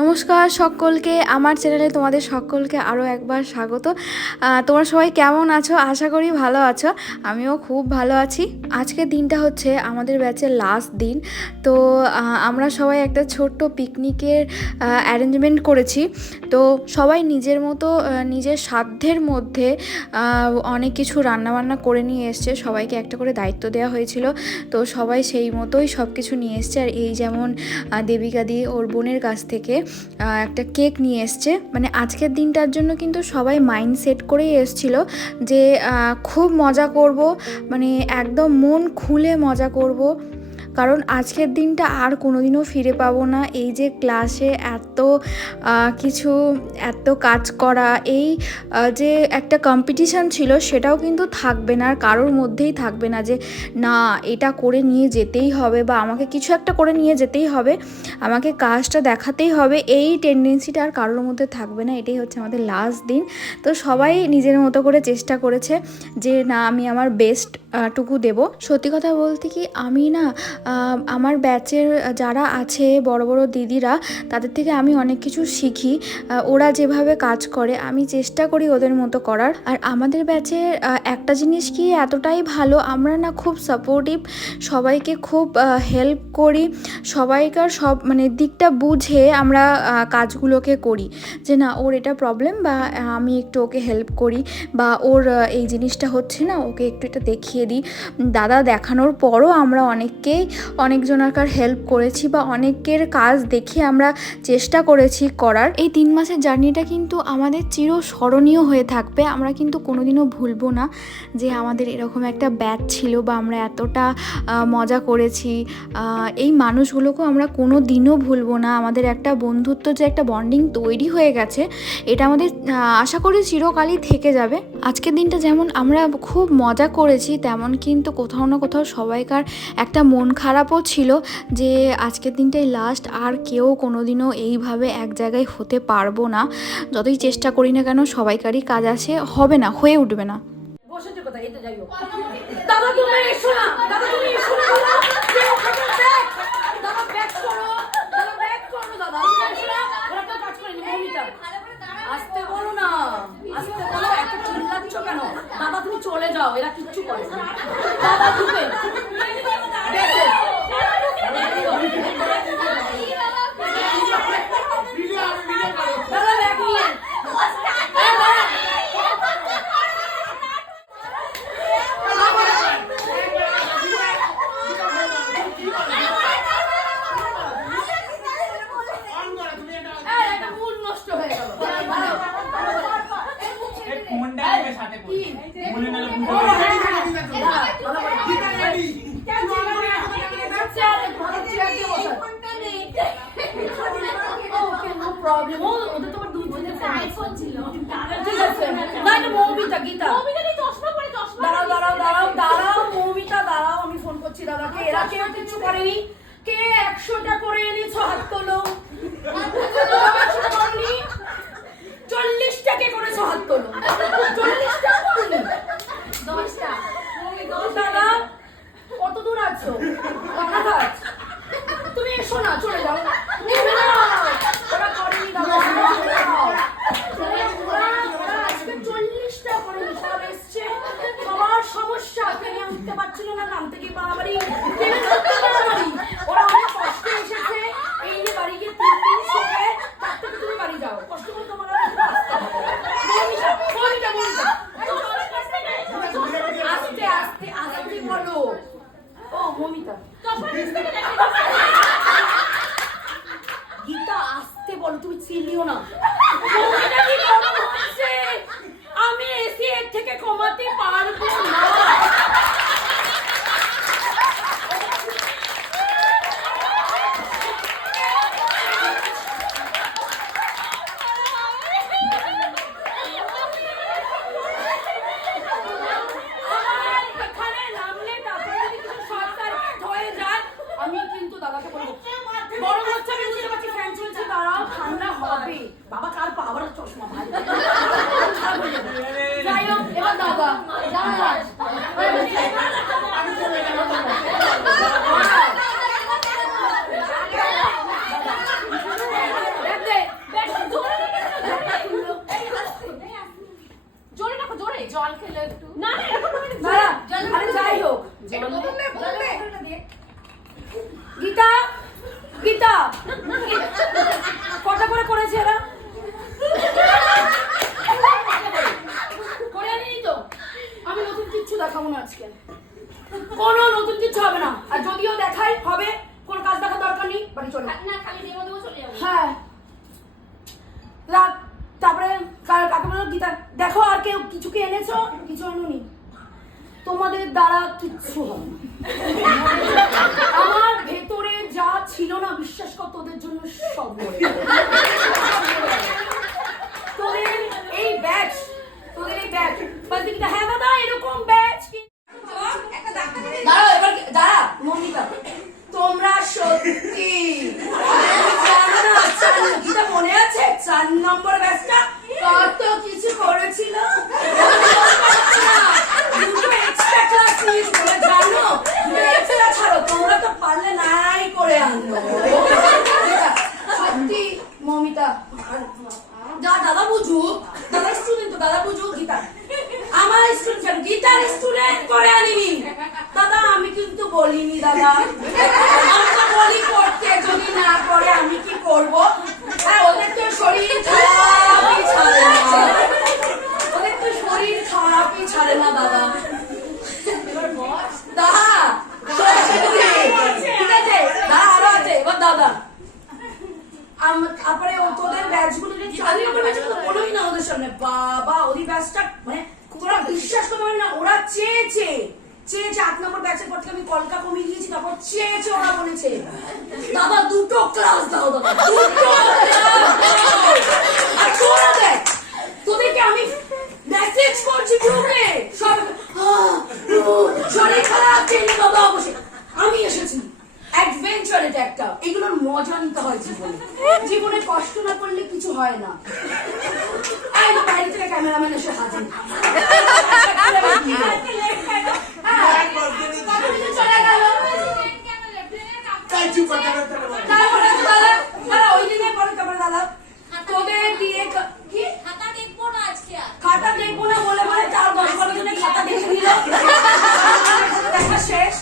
নমস্কার সকলকে, আমার চ্যানেলে তোমাদের সকলকে আরও একবার স্বাগত। তোমরা সবাই কেমন আছো? আশা করি ভালো আছো। আমিও খুব ভালো আছি। আজকের দিনটা হচ্ছে আমাদের ব্যাচের লাস্ট দিন। তো আমরা সবাই একটা ছোট্ট পিকনিকের অ্যারেঞ্জমেন্ট করেছি। তো সবাই নিজের মতো নিজের সাধ্যের মধ্যে অনেক কিছু রান্নাবান্না করে নিয়ে এসছে। সবাইকে একটা করে দায়িত্ব দেওয়া হয়েছিল, তো সবাই সেই মতোই সব কিছু নিয়ে এসছে। আর এই যেমন দেবিকা দি ওর বোনের কাছ থেকে একটা কেক নিয়ে এসছে। মানে আজকের দিনটার জন্য কিন্তু সবাই মাইন্ড সেট করেই এসছিল যে খুব মজা করব, মানে একদম মন খুলে মজা করব, কারণ আজকের দিনটা আর কোনোদিনও ফিরে পাবো না। এই যে ক্লাসে এত কিছু, এত কাজ করা, এই যে একটা কম্পিটিশান ছিল সেটাও কিন্তু থাকবে না, আর কারোর মধ্যেই থাকবে না যে না এটা করে নিয়ে যেতেই হবে বা আমাকে কিছু একটা করে নিয়ে যেতেই হবে, আমাকে কাজটা দেখাতেই হবে, এই টেন্ডেন্সিটা আর কারোর মধ্যে থাকবে না। এটাই হচ্ছে আমাদের লাস্ট দিন। তো সবাই নিজের মতো করে চেষ্টা করেছে যে না আমি আমার বেস্ট টুকু দেব। সত্যি কথা বলতে কি, আমি না আমার ব্যাচের যারা আছে বড় বড় দিদিরা, তাদের থেকে আমি অনেক কিছু শিখি। ওরা যেভাবে কাজ করে আমি চেষ্টা করি ওদের মতো করার। আর আমাদের ব্যাচের একটা জিনিস কি এতটাই ভালো, আমরা না খুব সাপোর্টিভ, সবাইকে খুব হেল্প করি, সবাইকার সব মানে দিকটা বুঝে আমরা কাজগুলোকে করি। যে না ওর এটা প্রবলেম, বা আমি একটু ওকে হেল্প করি, বা ওর এই জিনিসটা হচ্ছে না ওকে একটু এটা দেখিয়ে দিই। দাদা দেখানোর পরও আমরা অনেকজনাকার হেল্প করেছি, বা অনেকের কাজ দেখে আমরা চেষ্টা করেছি করার। এই 3 মাসের জার্নিটা কিন্তু আমাদের চিরস্মরণীয় হয়ে থাকবে। আমরা কিন্তু কোনোদিনও ভুলবো না যে আমাদের এরকম একটা ব্যাচ ছিল, বা আমরা এতটা মজা করেছি। এই মানুষগুলোকেও আমরা কোনো দিনও ভুলবো না। আমাদের একটা বন্ধুত্ব, যে একটা বন্ডিং তৈরি হয়ে গেছে, এটা আমাদের আশা করি চিরকালই থেকে যাবে। আজকের দিনটা যেমন আমরা খুব মজা করেছি, তেমন কিন্তু কোথাও না কোথাও সবাইকার একটা মন খারাপও ছিল যে আজকের দিনটাই লাস্ট, আর কেউ কোনোদিনও এইভাবে এক জায়গায় হতে পারবো না। যতই চেষ্টা করি না কেন সবাইকারই কাজ আছে, হবে না, হয়ে উঠবে না। দাদা তুমি এসো না, দাদা তুমি এসো না, দাদা ব্যাক করো, দাদা ব্যাক করো, দাদা এসো না, ওরা তো কাজ করেনি মমিটা। আসতে বলো না, আসতে বলো, এত চিল্লাচ্ছ কেন? দাদা তুমি চলে যাও, এরা কিচ্ছু করে না। দাদা ঢুকে দাদা ব্যাক নিয়ে দাদাকে, এরা কেউ কিছু করেনি। কে 100টা করে এনেছ হাত তোলো। 40টা কে করেছ হাত তোলো। 40টা 10টা। দাদা কত দূর আছো? রানাঘাট। তুমি এসো না, চলে যাও। ওরা করেনি দাদা, আজকে 40টা করে সব এসছে। সবার সমস্যা, টেনে উঠতে পারছিল না, নাম থেকে বাড়াবাড়ি, টেনে উঠতে বাড়াবাড়ি। ওরা অনেক কষ্টে এসেছে, এই যে বাড়ি গিয়ে 3 দিন শোকে, তার থেকে তুমি বাড়ি যাও। কষ্ট করে তোমার আস্তে আস্তে আস্তে বলো। ও মমিতা গীতা আসতে বলো, তুমি চিনিও না। আমি এসি এর থেকে কমাতে পারবো না। আমি কিন্তু দাদাকে বলবো, গরম হচ্ছে আমি বুঝতে পারছি, ফ্যান চলছে, দাঁড়াও ঠান্ডা হবে। বাবা কার পাওয়ার চশমা ভাই, যাই হোক এবার দাদা কিছু কি এনেছো? কিছু আনোনি? তোমাদের দ্বারা কিচ্ছু হবে না। আমার ভেতরে যা ছিল না, বিশ্বাস কর তোদের জন্য সব মরে গেল। তোদের এই ব্যাচ, বাস দিকে হ্যাঁ দাদা এরকম ব্যাচ দাঁড়াও, এবার দাঁড়া মনিকা, তোমরা সত্যি জানো না, গীতা মনে আছে 4 নম্বর ব্যাচটা কত কিছু করেছিল? দুটো এক্সট্রা ক্লাস নিয়েছিল জানো? এক্সট্রা ছাড়ো, তোমরা তো পারলে নাই করে আনলো। সত্যি মমিতা, দাদা বুঝুক, দাদা স্টুডেন্ট তো, দাদা বুঝুক। গীতা আমার স্টুডেন্ট, গীতার স্টুডেন্ট করে আনিনি দাদা। আমি কিন্তু বলিনি দাদা, আমি তো বলি করতে, যদি না করে আমি কি করব? হ্যাঁ, ওদের তো শরীর খারাপই ছাড়ে না, ওদের তো শরীর খারাপই ছাড়ে না দাদা। দাদা ঠিক আছে, দাদা আরো আছে। এবার দাদা তারপরে তোদের ব্যাচগুলো যে 4 নম্বর ব্যাচগুলো বলোই না ওদের সামনে, বাবা ওদের ব্যাচটা মানে তোরা বিশ্বাস করতে পারবি না, ওরা চেয়েছে 8 নম্বর ব্যাচের পর থেকে আমি কলকা কমিয়ে দিয়েছি, তারপর চেয়েছে ওরা বলেছে দাদা 2টো ক্লাস দাও দাদা, 2টো ক্লাস। আর তোরা দেখ, তোদেরকে আমি মেসেজ করছি গ্রুপে, সব শরীর খারাপ চেয়ে বাবা অবশ্যই আমি এসেছি। অ্যাডভেঞ্চার এটা একটা, এগুলোর মজা নিতে হয় জীবনে, জীবনে কষ্ট না করলে কিছু হয় না। একদম বাইরে থেকে ক্যামেরাম্যান এসে হাজির, চলে গেল। তারপরে দাদা ওই দিনে পরে তারপরে দাদা তোদের দিয়ে কি খাতা দেখবো না বলে বলে 4-10-12 জনের খাতা দেখে নিল, দেখা শেষ।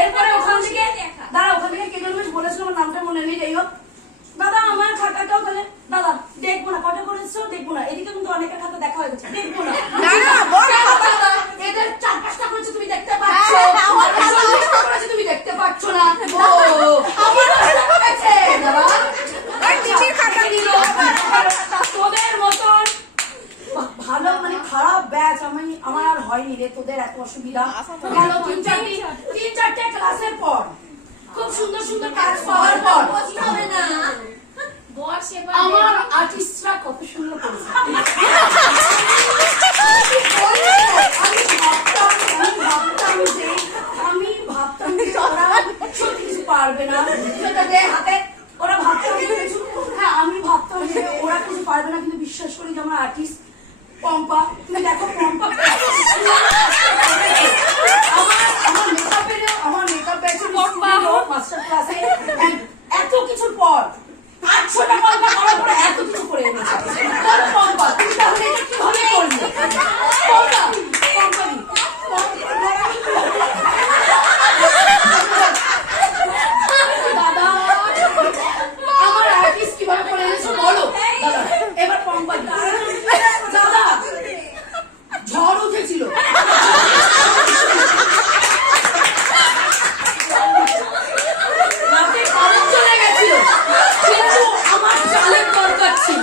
এরপরে ওখান থেকে দাদা ওখান থেকে কে যেন বলেছিল, আমার নামটা মনে নেই, যাই হোক দাদা আমার খাতাটাও তাহলে দাদা দেখবো না, কটা করেছো দেখবো না, এদিকে কিন্তু অনেকের খাতা দেখা হয়ে গেছে, দেখবো না। এদের 4-5টা করেছে তুমি দেখতে পাচ্ছ, 40টা করেছে তুমি দেখতে পাচ্ছ না। তোদের মতন ভালো মানে খারাপ ব্যাচ আমার আর হয়নি রে, তোদের এত অসুবিধা গেল। 3-4টে ক্লাসের পর খুব সুন্দর সুন্দর কাজ পাওয়ার পর আমার আর্টিস্টরা কত সুন্দর করেছে। আমি ভাবতাম যে ওরা সত্যি কিছু পারবে না, সেটা যে হাতে ওরা ভাবতাম কিছু, হ্যাঁ আমি ভাবতাম যে ওরা কিছু পারবে না, কিন্তু বিশ্বাস করি যে আমার আর্টিস্ট পম্পা, তুমি দেখো পম্পা আমার মেকআপ ব্যাচের মাস্টার ক্লাসে এত কিছুর পর 800টা কলকা করার পরে এত কিছু করে এনেছে পম্পা। তুমি তাহলে এটা কিভাবে করলে? দাদা আমার আর্টিস্ট কিভাবে করে এনেছো বলো দাদা। এবার পম্পা দাদা ঝড় উঠেছিল, চলে গেছিল, কিন্তু আমার চালের দরকার ছিল।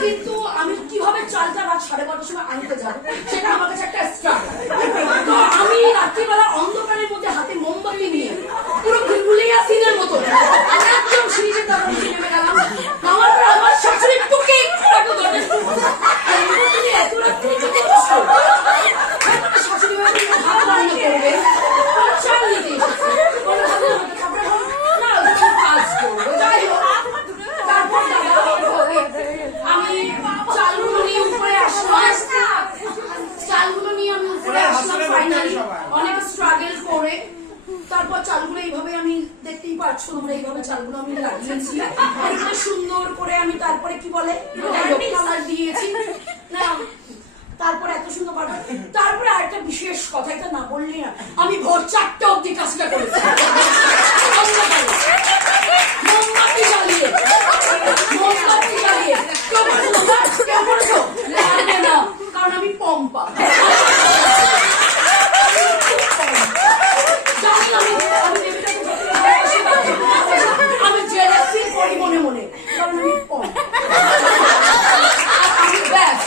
কিন্তু আমি কিভাবে চালটা রাত 12:30টার সময় আনতে যাবো সেটা আমার কাছে একটা স্ট্রাগল। তো আমি রাত্রিবেলা অন্ধকারের মধ্যে হাতে মোমবাতি নিয়ে পুরো ভুলিয়া সিনের মতো একদম সিঁড়িতে তারপর নেমে গেলাম। আমার আমার শাশুড়ি টুকে এত রাত্রি শাশুড়ি ভাত রান্না করবে, চাল নিতে কাজ করবো, যাই হোক। তারপর আমি চালগুলো নিয়ে উপরে আসলাম, ফাইনালি অনেক স্ট্রাগল করে তারপর চালগুলো এইভাবে আমি দেখতেই পাচ্ছ তোমরা, এইভাবে চালগুলো আমি লাগিয়েছি সুন্দর করে। আমি তারপরে কি বলে কালার দিয়েছি, না তারপরে এত সুন্দর পারবে। তারপরে আরেকটা বিশেষ কথা, এটা না বললি না, আমি ভোর 4টে অবধি কাজটা করেছি মোমবাতি জ্বালিয়ে। কেউ করেছো? কেউ করেছো? না, কারণ আমি পম্পা। জানি আমি জেলাসি করি মনে মনে, কারণ আমি পম্পা। আমি ব্যাস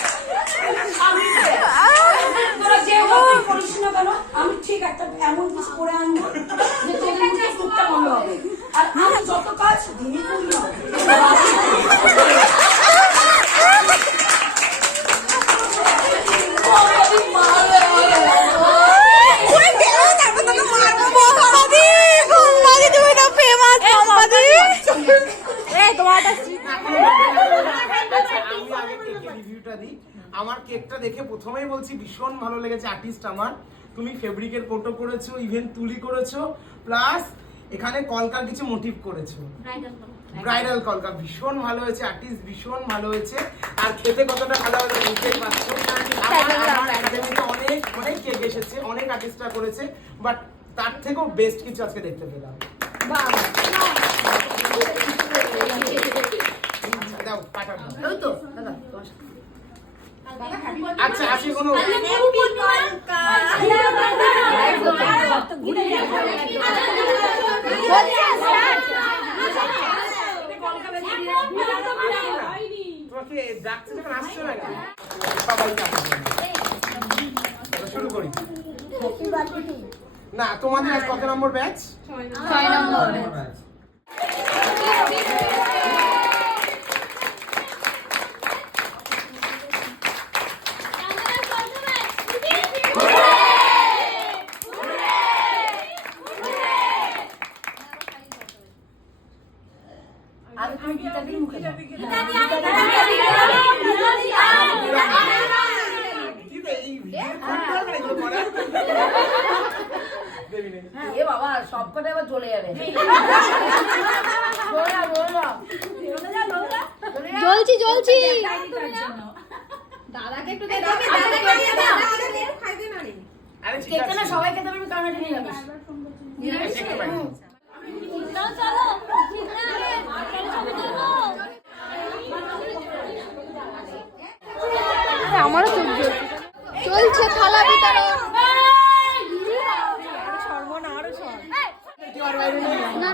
তোরা যে মতই করিস না কেন, আমি ঠিক একটা এমন কিছু করে আনবো যে তোদের মুখে মুখটা বন্ধ হবে। আর আমি যত কাজ দিনই করি না। আমার কেকটা দেখে প্রথমেই বলছি ভীষণ ভালো লেগেছে। আর্টিস্ট আমার, তুমি ফেব্রিকের কোটো করেছো, ইভেন তুলি করেছো, প্লাস এখানে কলকার কিছু মোটিভ করেছো, ব্রাইডাল কলকা। ভীষণ ভালো হয়েছে আর্টিস্ট, ভীষণ ভালো হয়েছে। আর খেতে কতটা ভালো হবে বুঝতেই পারছো। আমার একাডেমিতে অনেক অনেক কেক এসেছে, অনেক আর্টিস্টরা করেছে, বাট তার থেকেও বেস্ট কিছু আজকে দেখতে পেলাম। দাও পাঠাবো। আচ্ছা আছে কোনো তোমাকে ডাকছে যখন আসছো না কেন? সবাই শুরু করি না। তোমাদের আজ কত নম্বর ব্যাচ? 6 নম্বর। বাবা সবকটা এবার চলে যাবে। জ্বলছি দাদাকে একটু সবাই খেতে পারবে, কারণ এটা নিরামিষ। আমারও চলছে থালা বিতরণ। না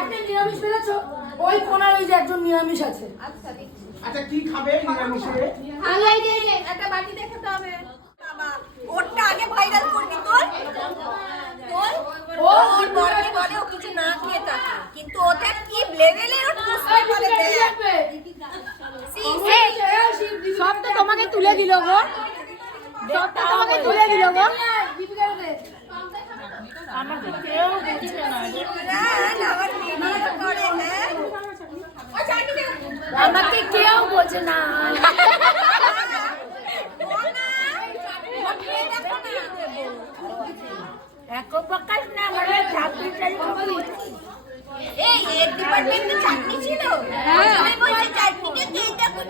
একটা নিরামিষ পেয়েছো, ওই কোনার ওই যে একজন নিরামিষ আছে। আচ্ছা কি খাবে নিরামিষে? একটা বাটি দেখাতে হবে। ওরটা আগে ভাইরাল করবি তোর ওর বড়কে বলে ও কিছু না খেয়ে থাকে, কিন্তু ওটা কি লেভেলের ওর পুষ্টি বলে সব তো তোমাকে তুলে দিল গো, সব তো তোমাকে তুলে দিল গো। আমাকে কেউ বুঝছে না, আমার ভিডিও করে হ্যাঁ আমাকে কেউ বোঝে না। প্রকাশ না মানে এই এর ডিপার্টমেন্টে চাকরি ছিল, আমি বলছি চাকরিটা কে চাকরি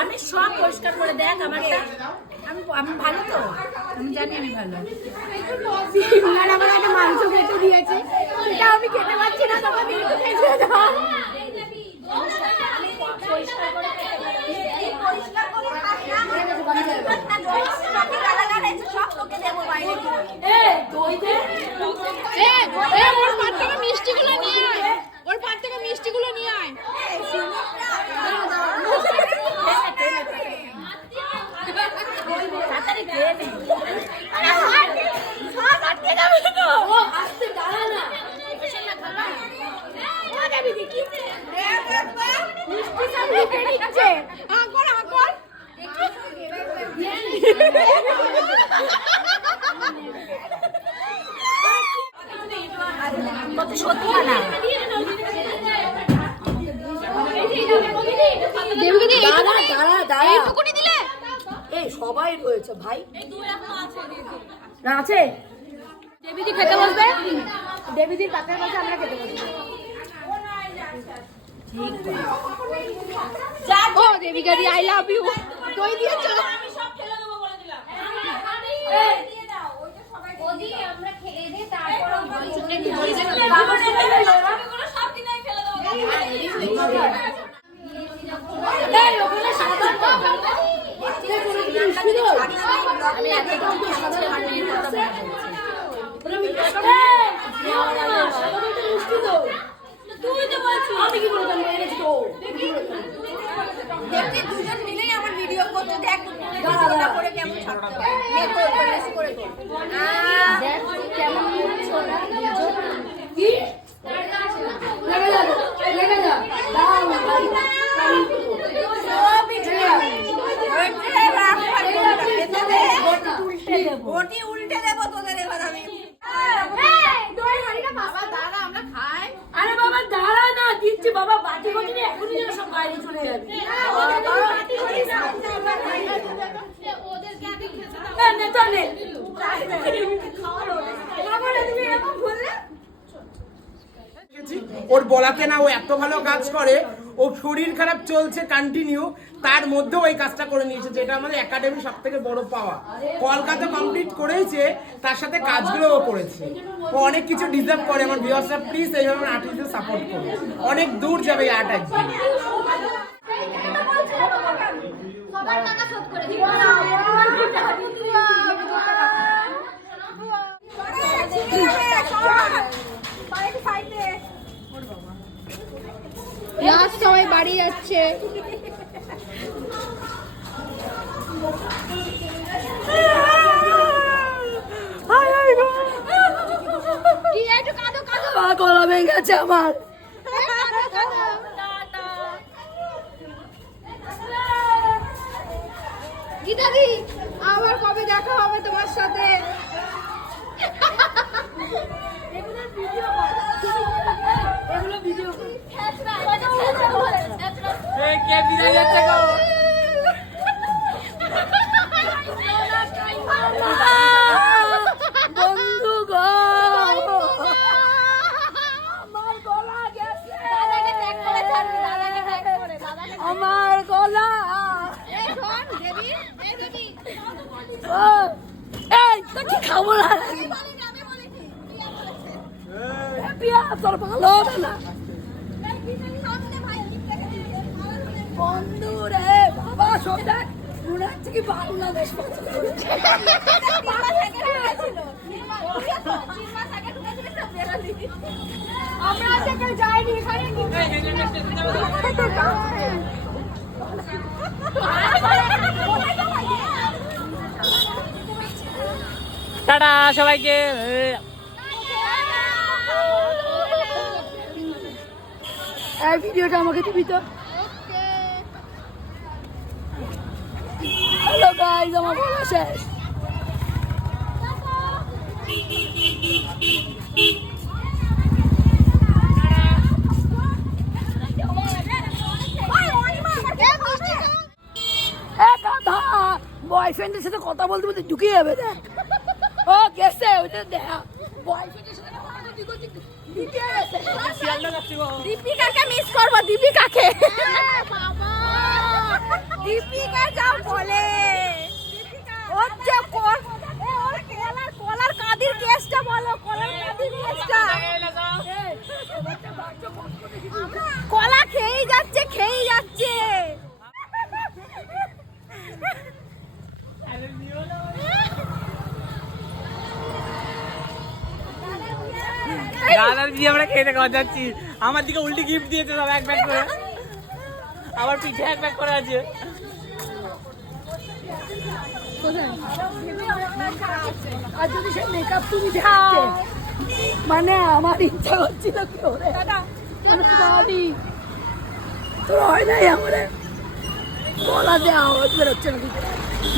আমি সব পরিষ্কার করে দেখ আমারটা। আমি ভালো তো, আমি জানি আমি ভালো। আমার একটা মাংস কেটে দিয়েছে, সেটা আমি খেতে পারছি না, তোমাকে একটু খেতে দাও। দই দে ওর পাট থেকে মিষ্টিগুলো নিয়ে আয়, ওর পাট থেকে মিষ্টিগুলো নিয়ে আয়। তাড়াতাড়ি খেয়ে নে। ও আস্তে দাঁড়া না। মিষ্টি সব লিখে নিচ্ছে। আঙ্কর আঙ্কর কত সত্যি না। দাঁড়া দাঁড়া দাঁড়া। এইটুকুনি দিলে এই সবাই রয়েছে ভাই। না আছে। দেবীদি খেতে বসবে। দেবীদির পাতের পাশে আমরা খেতে বসবো। ও দেবিকা দি আই লাভ ইউ দই দিয়েছো। আমরা খেয়ে দিয়ে তারপর এই ওখানে সাদা আমি এত সাদা তুই তো বলছিস আমি কি বলতাম মেরেছি তো দেখতে দুজন মিলেই আমার ভিডিও করতে দেখ ভিডিওটা করে কেমন ছাড়তে হয় মেকো করে করে দেখ কেমন ছোড়া দুজন কি লেগে যা দাও সব ভিডিও ওটি উল্টে দেবো তোদের এবার আমি আরে বাবা দাঁড়া না দিচ্ছি বাবা বাটি বাটি নিয়ে এখনই যেন সব বাইরে চলে যাবে ওর বলাতে না ও এত ভালো কাজ করে, ও শরীর খারাপ চলছে কন্টিনিউ, তার মধ্যেও এই কাজটা করে নিয়েছে, যেটা আমাদের একাডেমি সব থেকে বড় পাওয়া। কলকাতা কমপ্লিট করেছে, তার সাথে কাজগুলোও করেছে। ও অনেক কিছু ডিজার্ভ করে। আমার ভিউয়ার্সরা প্লিজ এইভাবে আর্টিস্টদের সাপোর্ট করো, অনেক দূর যাবে এই আর্ট একদিন। লাস্ট সবাই বাড়ি যাচ্ছে। কি একটু কাঁদো কাঁদো। গলা ভেঙে গেছে আমার। গীতাদি আবার কবে দেখা হবে তোমার সাথে? এগুলো ভিডিও বন্ধু গো আমার গলা গেছে। দাদাকে ট্যাগ করে ছাড়বি দাদাকে ট্যাগ করে আমার গলা এই শোন দেবী এই দেবী ও, এই তো কি খাবো না আমি বলেছি প্রিয়া বলেছে পিয়া তোর ভালো হবে না এই বিজয় সামনে ভাই লিখতে বন্ধু রে বাবা সব দেখ মনে হচ্ছে কি বাংলাদেশ আমরা আজকে কেউ যাইনি এখানে টাটা সবাইকে। এই ভিডিওটা আমাকে দিবি তো। হ্যালো গাইস, আমার বলা শেষ। বয়ফ্রেন্ডের সাথে কথা বলতে বলতে ঢুকিয়ে যাবে দেখ। ও গেছে ওইটা দেখা বয়ফ্রেন্ডের সাথে কথা বলতে বলতে ঢুকিয়ে গেছে। দীপিকাকে মিস করবো দীপিকাকে দীপিকা যাও বলে ওর যে কলার কাদির কেসটা বলো কলার কাদির কেসটা কলা খেয়েই যাচ্ছে এই দেখো যাচ্ছি, আমার দিকে উল্টি গিফট দিয়েছে সব এক ব্যাগ করে, আমার পিঠে এক ব্যাগ করে আছে। আর যদি সে মেকআপ তুমি দেখতে, মানে আমার ইচ্ছা করছিল কি ওরে বাড়ি তোর হয় নাই আমার গলা দিয়ে আওয়াজ বেরোচ্ছে না।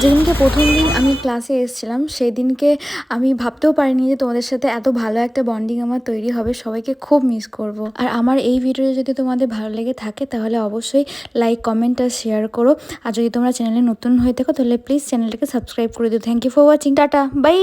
যেদিনকে প্রথম দিন আমি ক্লাসে এসেছিলাম সেই দিনকে আমি ভাবতেও পারিনি যে তোমাদের সাথে এত ভালো একটা বন্ডিং আমার তৈরি হবে। সবাইকে খুব মিস করব। আর আমার এই ভিডিওটা যদি তোমাদের ভালো লেগে থাকে তাহলে অবশ্যই লাইক, কমেন্ট আর শেয়ার করো। আর যদি তোমরা চ্যানেলে নতুন হয়ে থাকো তাহলে প্লিজ চ্যানেলটাকে সাবস্ক্রাইব করে দিও। Thank you for watching. Tata, by.